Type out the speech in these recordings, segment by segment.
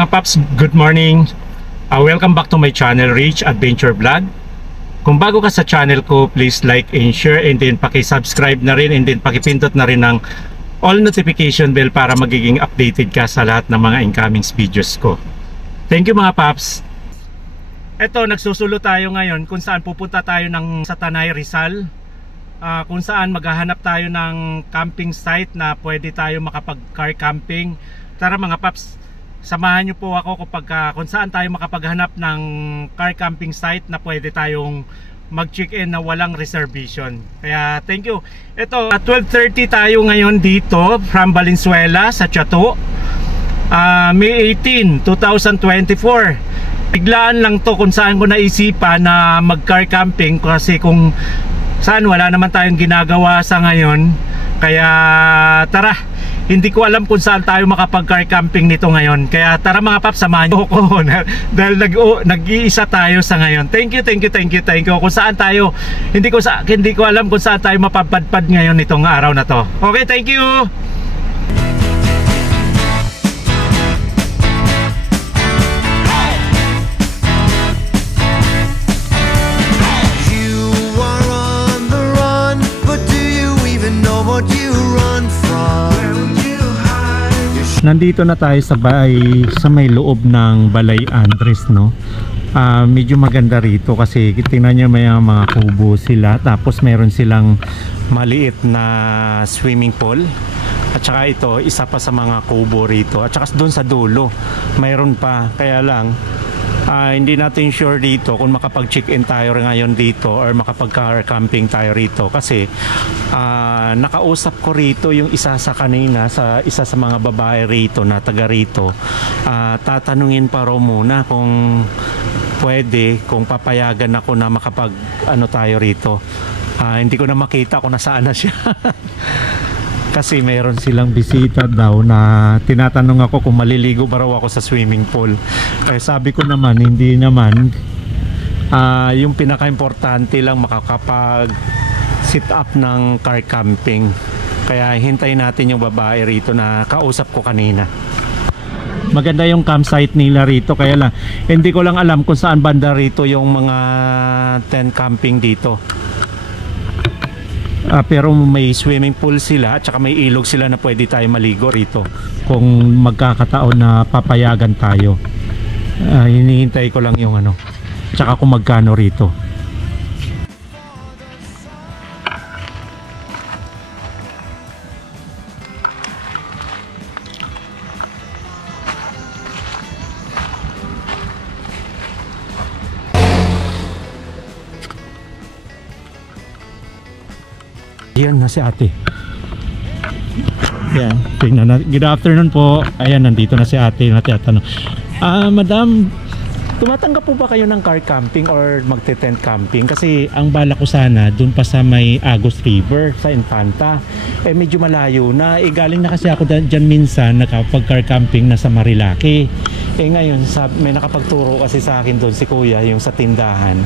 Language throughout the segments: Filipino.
mga paps, good morning. Welcome back to my channel, Rich Adventure Vlog. Kung bago ka sa channel ko, please like and share, and then paki-subscribe na rin, and then paki-pindot na rin ng all notification bell para magiging updated ka sa lahat ng mga incoming videos ko. Thank you mga paps. Eto, nagsusulo tayo ngayon kung saan pupunta tayo sa Tanay, Rizal. Kung saan maghahanap tayo ng camping site na pwede tayo makapag-car camping. Tara mga paps, samahan nyo po ako kung saan tayo makapaghanap ng car camping site na pwede tayong mag-check-in na walang reservation. Kaya thank you. Ito, 12:30 tayo ngayon dito from Valenzuela sa Chateau. May 18, 2024. Biglaan lang to kung saan ko naisipan na mag-car camping, kasi kung saan wala naman tayong ginagawa sa ngayon. Kaya tara, hindi ko alam kung saan tayo makapag-car camping nito ngayon. Kaya tara mga paps, samahan niyo ako dahil nag-iisa tayo sa ngayon. Thank you. Kung saan tayo, hindi ko alam kung saan tayo mapapadpad ngayon nitong araw na to. Okay, thank you. Nandito na tayo sa may loob ng Balay Andres, no? Medyo maganda rito kasi tingnan nyo, may mga kubo sila, tapos meron silang maliit na swimming pool, at saka ito isa pa sa mga kubo rito, at saka doon sa dulo mayroon pa. Kaya lang hindi natin sure dito kung makapag-check-in tayo ngayon dito or makapag-car camping tayo rito, kasi nakausap ko rito yung isa sa kanina, isa sa mga babae rito na taga rito. Tatanungin pa raw muna kung pwede, kung papayagan ako na makapag tayo rito. Hindi ko na makita kung nasaan na siya. Kasi mayroon silang bisita daw na tinatanong ako kung maliligo ba raw ako sa swimming pool. Kaya sabi ko naman, hindi naman. Yung pinaka-importante lang makakapag sit up ng car camping. Kaya hintayin natin yung babae rito na kausap ko kanina. Maganda yung campsite nila rito, kaya lang hindi ko lang alam kung saan banda rito yung mga tent camping dito. Pero may swimming pool sila, at saka may ilog sila na pwede tayo maligo rito kung magkakataon na papayagan tayo. Hinihintay ko lang yung tsaka kung magkano rito. Yan na si ate. Yan, tingnan natin. Good afternoon po. Ayan, nandito na si ate. Natiyatanong. Madam, tumatanggap po ba kayo ng car camping or magte-tent camping? Kasi ang bala ko sana dun pa sa may Agos River sa Infanta. Medyo malayo na. Galing na kasi ako dyan minsan nakapag-car camping na sa Marilaki. Ngayon may nakapagturo kasi sa akin doon si kuya, yung sa tindahan.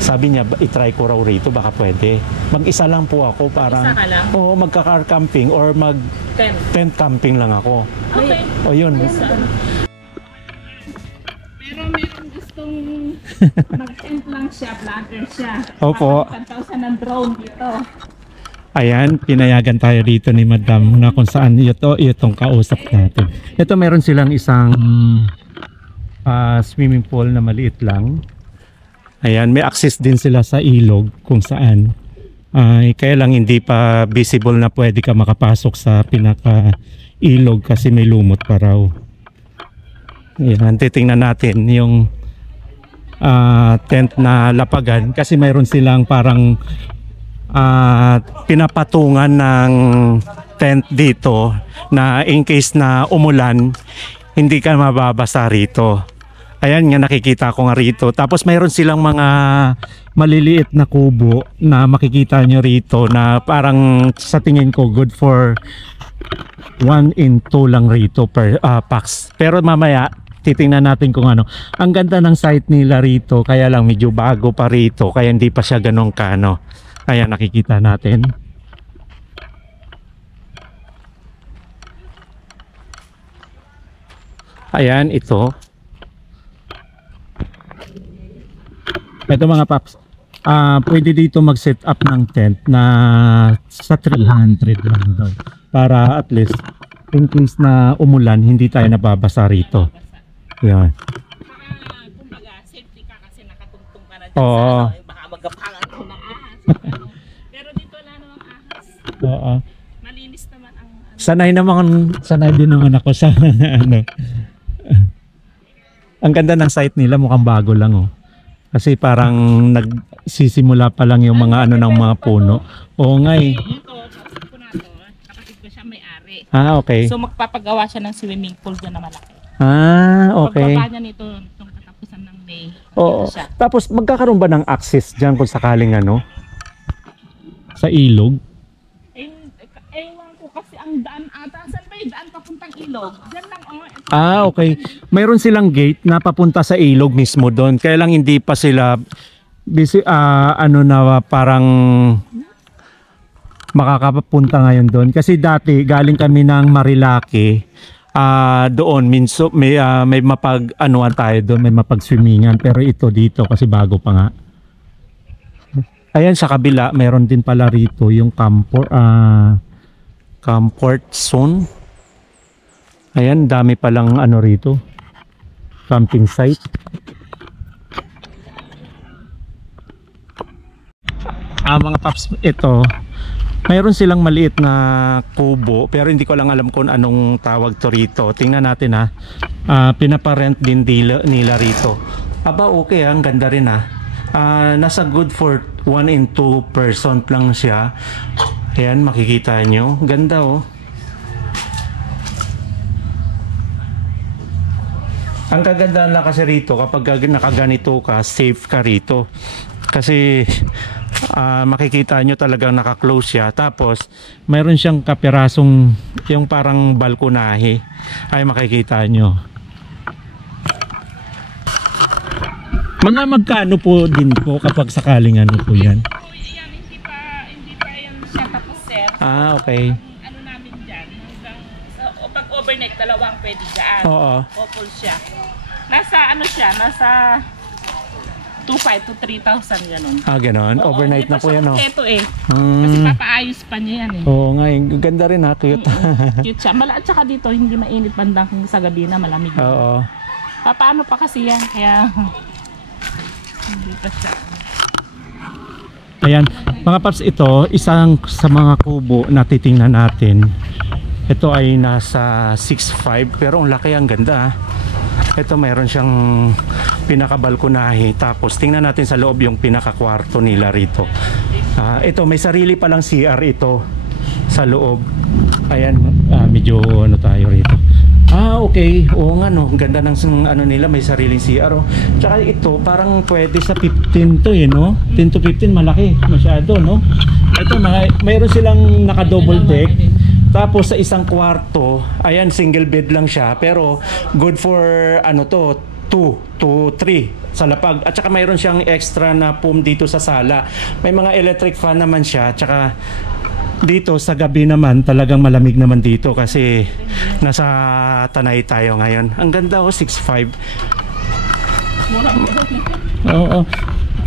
Sabi niya, itry ko raw rito, baka pwede. Mag-isa lang po ako, parang oo, magka-car camping or mag-tent camping lang ako. Okay. O yun. Pero meron gustong mag-tent lang siya, vlogger siya. Opo. Pagkantausan ng drone dito. Ayan, pinayagan tayo dito ni madam na kung saan itong kausap natin. Ito, meron silang isang swimming pool na maliit lang. Ayan, may access din sila sa ilog kung saan. Kaya lang hindi pa visible na pwede ka makapasok sa pinaka ilog kasi may lumot pa raw. Ayan, titingnan natin yung tent na lapagan, kasi mayroon silang parang pinapatungan ng tent dito na in case na umulan hindi ka mababasa rito. Ayan nga, nakikita ko nga rito. Tapos mayroon silang mga maliliit na kubo na makikita nyo rito na parang sa tingin ko good for 1 in 2 lang rito per packs. Pero mamaya titingnan natin kung ano. Ang ganda ng site nila rito, kaya lang medyo bago pa rito, kaya hindi pa siya ganong kano. Ayan, nakikita natin. Ayan, ito. Ito mga paps. Pwede dito mag-set up ng tent na sa 300 lang daw. Para at least in case na umulan, hindi tayo nababasa rito. Yan. Kumbaga, safety ka kasi nakatungtong ka na dyan Oo. sa baka magapangan ko ng ahas. Pero dito wala namang ahas. Oo. Malinis naman ang Sanay din naman ako sa ano. Ang ganda ng site nila, mukhang bago lang oh. Kasi parang nagsisimula pa lang yung mga ano ng mga puno. Oo nga eh. Ito, kapatid ko na to. Kapatid ko siya may-ari. Okay. So magpapagawa siya ng swimming pool dyan na malaki. Okay. Pagbaba niya nito, itong katapusan ng May. Oo. Dito siya. Tapos magkakaroon ba ng access dyan kung sakaling ano? Sa ilog? Ewan ko kasi ang daan ata. Saan ba yung daan papuntang ilog? Diyan lang ito. Okay. Mayroon silang gate na papunta sa ilog mismo doon. Kaya lang hindi pa sila busy, ano na parang makakapunta ngayon doon. Kasi dati galing kami ng Marilaki. Doon may mapag-anuan tayo doon, may mapag-swimmingan. Pero ito dito kasi bago pa nga. Ayan sa kabila, mayroon din pala rito yung comfort zone. Ayan, dami palang ano rito. Camping site. Mga paps, ito. Mayroon silang maliit na kubo pero hindi ko lang alam kung anong tawag to rito. Tingnan natin ha. Pinaparent din nila rito. Aba okay, ang ganda rin ha. Nasa good for 1 and 2 person lang siya. Ayan, makikita nyo. Ganda oh. Ang kagandahan lang kasi rito kapag nakaganito ka, safe ka rito. Kasi makikita nyo talagang naka-close siya. Tapos mayroon siyang kapirasong yung parang balkonahe. Ay makikita nyo. Mga magkano po din po kapag sakaling ano po yan? Yan, hindi pa yan siya tapos sir. Okay. Ano namin dyan, hanggang pag overnight, dalawang pwede dyan. Oo. Couple siya. Nasa ano siya, nasa 2,500 to 3,000 ganun. Ganon. Overnight na po yan oh. Ito eh. Kasi papaayos pa niya yan eh. Oo nga, ganda rin ha, cute. Cute siya. At saka dito, hindi mainit bandang sa gabi na malamig. Oo. Papaano pa kasi yan, kaya hindi pa siya. Ayan, mga paps, ito isang sa mga kubo na titingnan natin. Ito ay nasa 6'5", pero ang laki, ang ganda. Ito mayroon siyang pinakabalkonahe. Tapos tingnan natin sa loob yung pinakakwarto nila rito. Ito may sarili palang CR ito sa loob. Ayan, medyo ano tayo rito. Okay. Oo nga no, ganda ng ano nila, may sariling CR oh. Tsaka ito parang pwede sa 15 to no? 10 to 15 malaki masyado no. Ito mayroon silang naka-double deck. Tapos sa isang kwarto, ayan single bed lang siya pero good for ano to 2 to 3 sa lapag. At saka mayroon siyang extra na foam dito sa sala. May mga electric fan naman siya. At saka dito sa gabi naman talagang malamig naman dito kasi nasa Tanay tayo ngayon. Ang ganda oh, 6'5". Oo.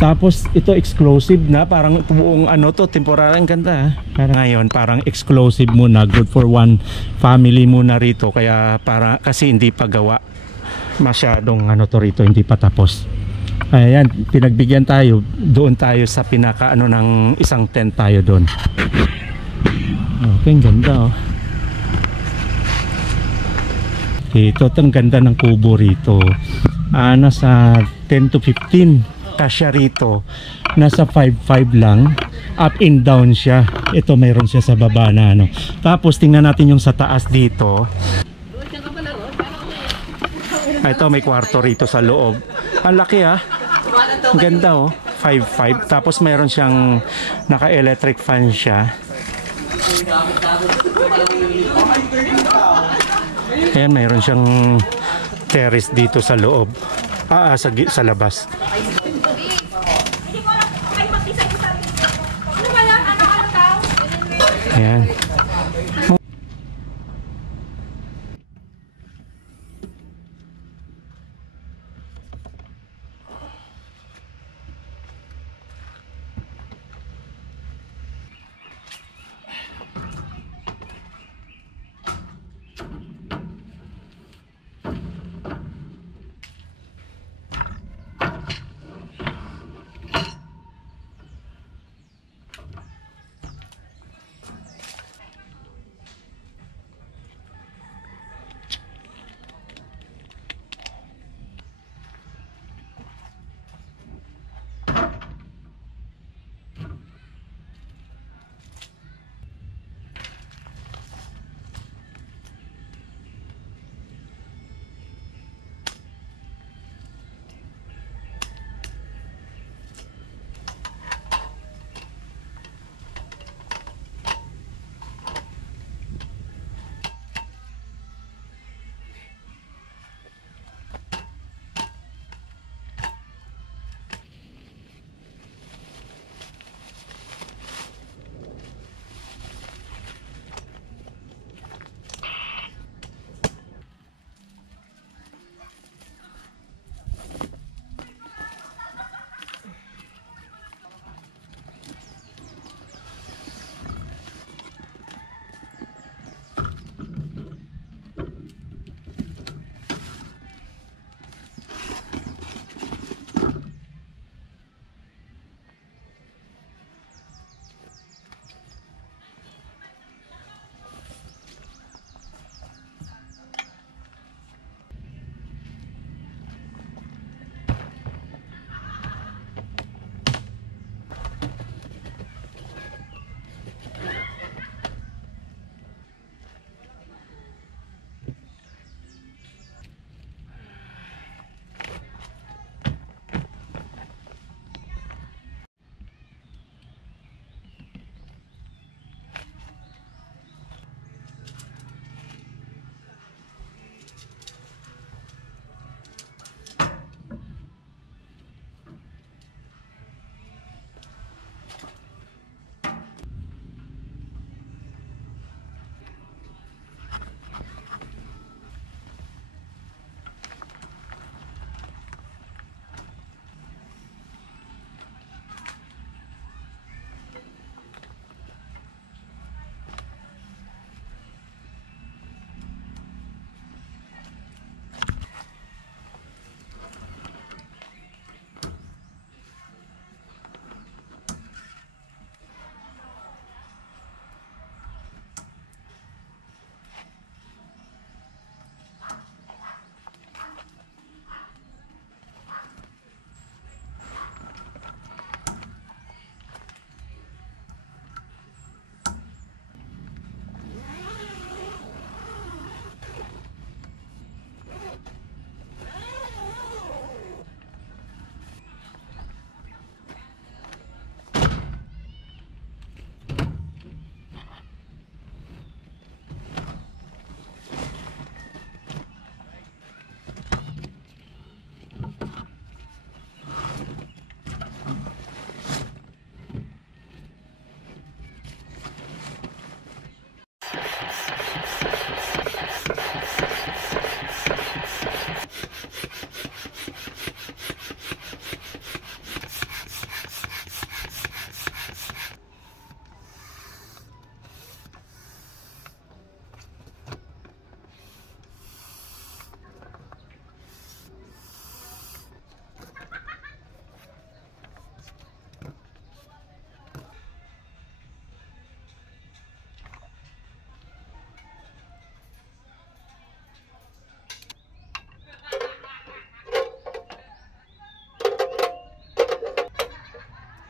Tapos ito exclusive na, parang buong ano to, temporary, ang ganda. Parang ngayon parang exclusive muna, good for one family muna rito, kaya para kasi hindi pa gawa masyadong ano to rito, hindi pa tapos. Ayan, pinagbigyan tayo, doon tayo sa pinaka ano ng isang tent tayo doon. Okay, ang ganda oh. Ito, ang ganda ng kubo rito. Nasa 10 to 15 kasya rito. Nasa 5'5" lang. Up and down siya. Ito mayroon siya sa baba na ano. Tapos tingnan natin yung sa taas dito. Ito may kwarto rito sa loob. Ang laki ah. Ang ganda oh. 5'5". Tapos mayroon siyang naka-electric fan siya. Ayan, mayroon siyang terrace dito sa loob. Sa labas. Ayan.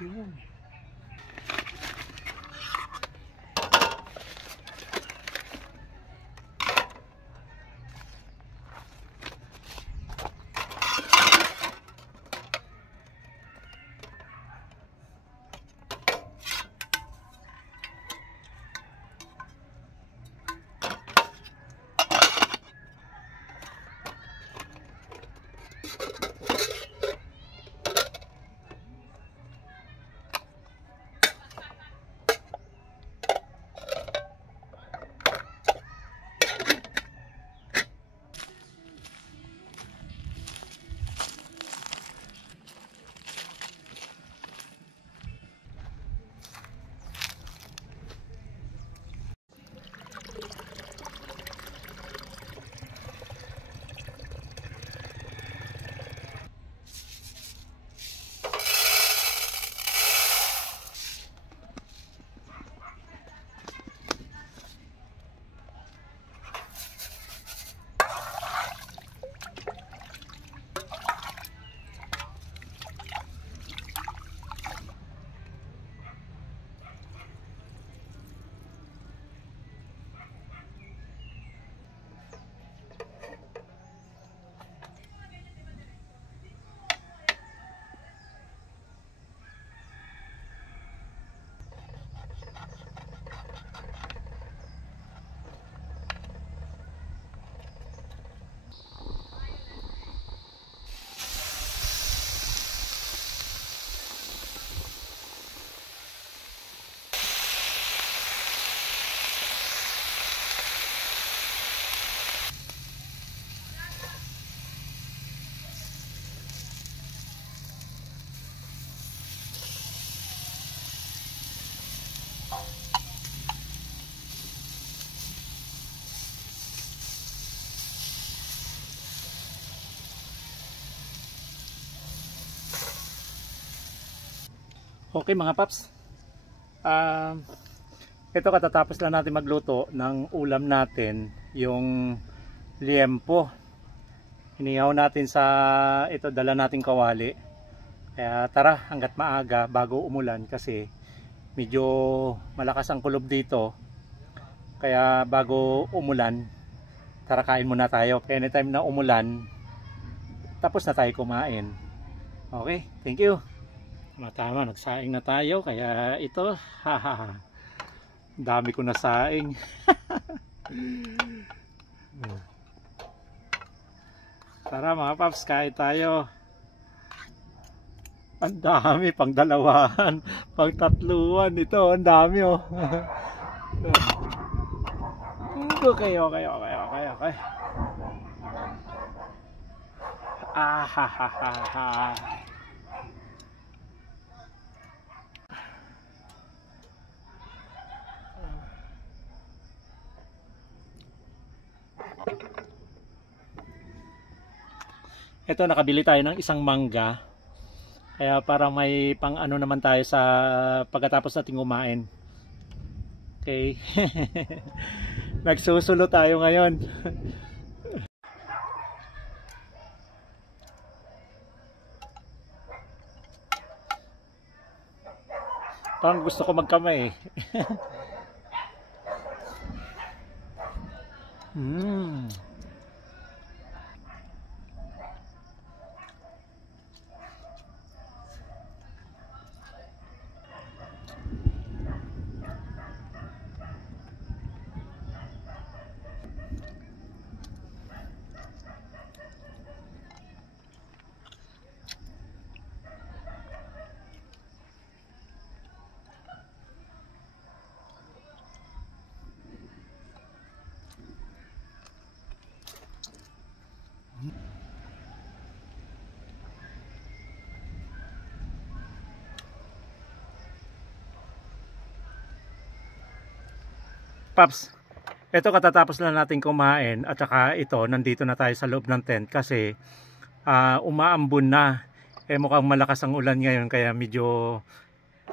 Yun. Okay mga paps, ito katatapos lang natin magluto ng ulam natin, yung liempo. Inihaw natin sa ito, dala nating kawali. Kaya tara, hanggat maaga bago umulan kasi medyo malakas ang kulob dito. Kaya bago umulan, tara kain muna tayo. Anytime na umulan, tapos na tayo kumain. Okay, thank you. Tama, nagsaing na tayo kaya ito, hahaha, dami ko na saing. Tara mga paps, kain tayo. Ang dami, pang dalawahan, pang tatluhan, ito ang dami oh. Okay. Hahaha. Ito, nakabili tayo ng isang mangga. Kaya para may pang ano naman tayo sa pagkatapos nating kumain. Okay. Nagsusulo tayo ngayon. Parang gusto ko magkamay. Paps, ito katatapos lang natin kumain at saka ito, nandito na tayo sa loob ng tent kasi umaambon na. Mukhang malakas ang ulan ngayon kaya medyo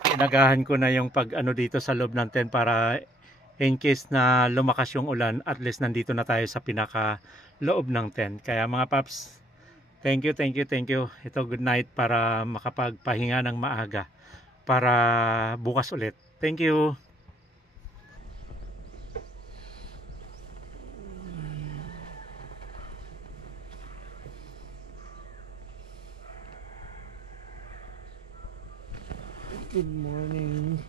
inagahan ko na yung pag ano dito sa loob ng tent para in case na lumakas yung ulan, at least nandito na tayo sa pinaka loob ng tent. Kaya mga paps, thank you. Ito, good night para makapagpahinga ng maaga. para bukas ulit. Thank you. Good morning.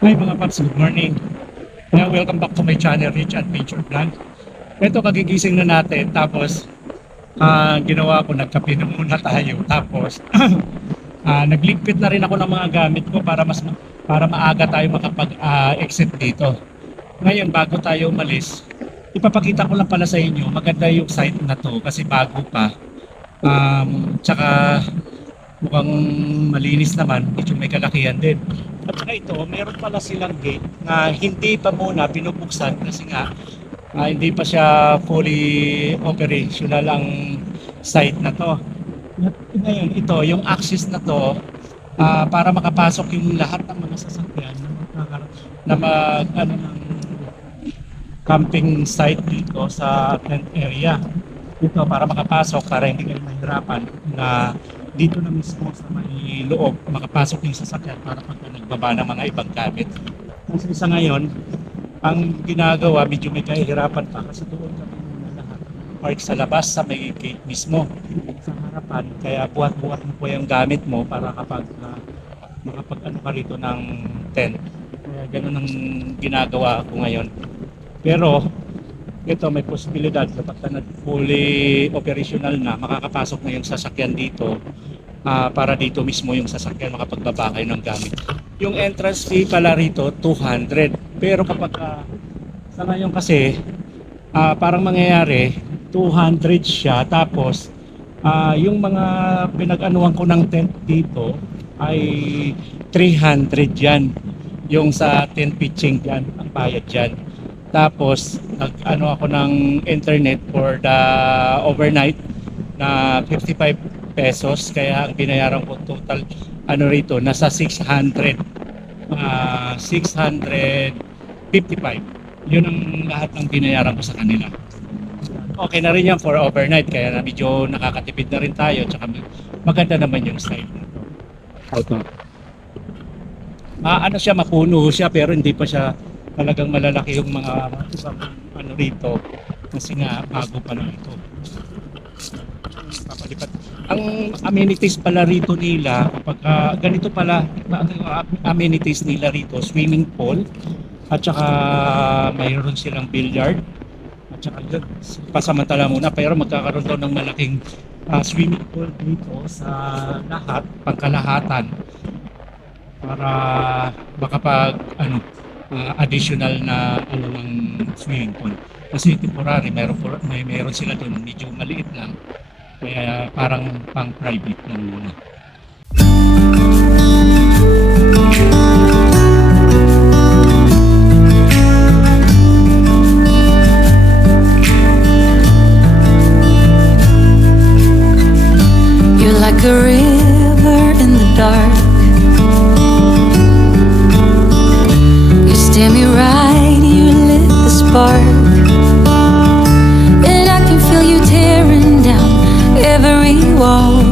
Hi mga paps, good morning. Welcome back to my channel, Rich Adventure Vlog. Ito, kagigising na natin, tapos ginawa ko, nagkape na muna tayo, tapos nagligpit na rin ako ng mga gamit ko para maaga tayo makapag-exit dito. Ngayon, bago tayo umalis, ipapakita ko lang pala sa inyo, maganda yung site na to kasi bago pa. Tsaka mukhang malinis naman, medyo may kalakihan din. At saka ito, meron pala silang gate na hindi pa muna binubuksan kasi nga hindi pa siya fully operational ang site na to. At ngayon, ito, yung access na to, para makapasok yung lahat ng mga sasakyan na ng camping site dito sa tent area. Ito, para makapasok, para hindi kayo mahirapan na dito na mismo sa may loob makapasok yung sasakyan para pagka nagbaba ng mga ibang gamit. Kasi sa ngayon, ang ginagawa medyo may kahirapan pa kasi doon kami muna lahat park sa labas sa may gate mismo sa harapan, kaya buhat-buhat mo po yung gamit mo para kapag makapag-ano ka rito ng tent. Kaya ganun ang ginagawa ko ngayon. Pero ito, may posibilidad kapag na fully operational na, makakapasok na yung sasakyan dito para dito mismo yung sasakyan makapagbaba kayo ng gamit. Yung entrance fee pala rito 200, pero kapag sa ngayon kasi parang mangyayari 200 siya, tapos yung mga pinag-anuhan ko ng tent dito ay 300 yan, yung sa tent pitching yan, ang bayad yan. Tapos nag-ano ako ng internet for the overnight na 55 pesos, kaya ang binayaran ko total rito nasa 655. Yun ang lahat ng binayaran ko sa kanila. Okay na rin yan for overnight, kaya na medyo nakakatipid na rin tayo, tsaka maganda naman yung site na to. Ano siya, mapuno siya pero hindi pa siya talagang malalaki yung mga ibang rito kasi nga bago pa lang ito. Papalipat. Ang amenities pala rito nila, kapag ganito pala amenities nila rito, swimming pool, at saka mayroon silang billiard, at saka pasamantala muna, pero magkakaroon daw ng malaking swimming pool dito sa lahat, pangkalahatan, para makapag additional na ng swimming pool. Kasi temporary, meron sila doon, medyo maliit lang. Kaya parang pang private lang muna. You're like a river in the dark. Steer me right, you lit the spark, and I can feel you tearing down every wall.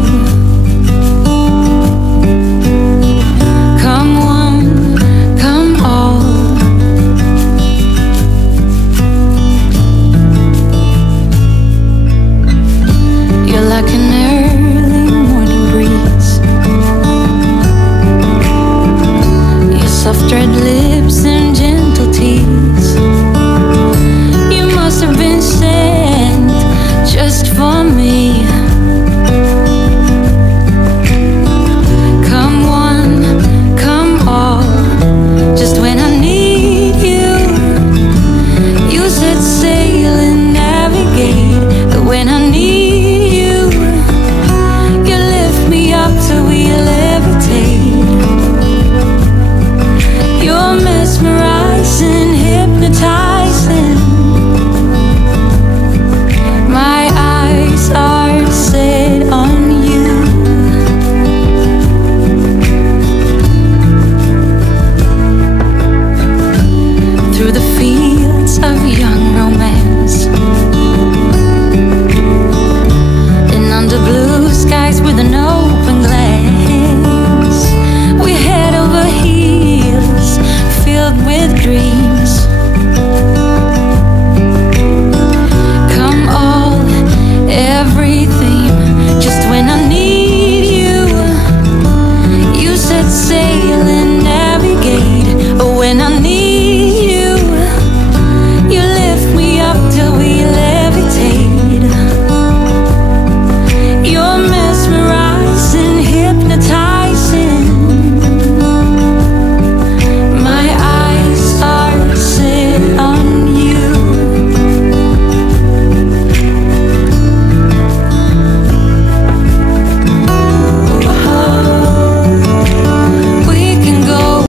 Come one, come all. You're like an early morning breeze. Your soft red lips and gentle tease when I need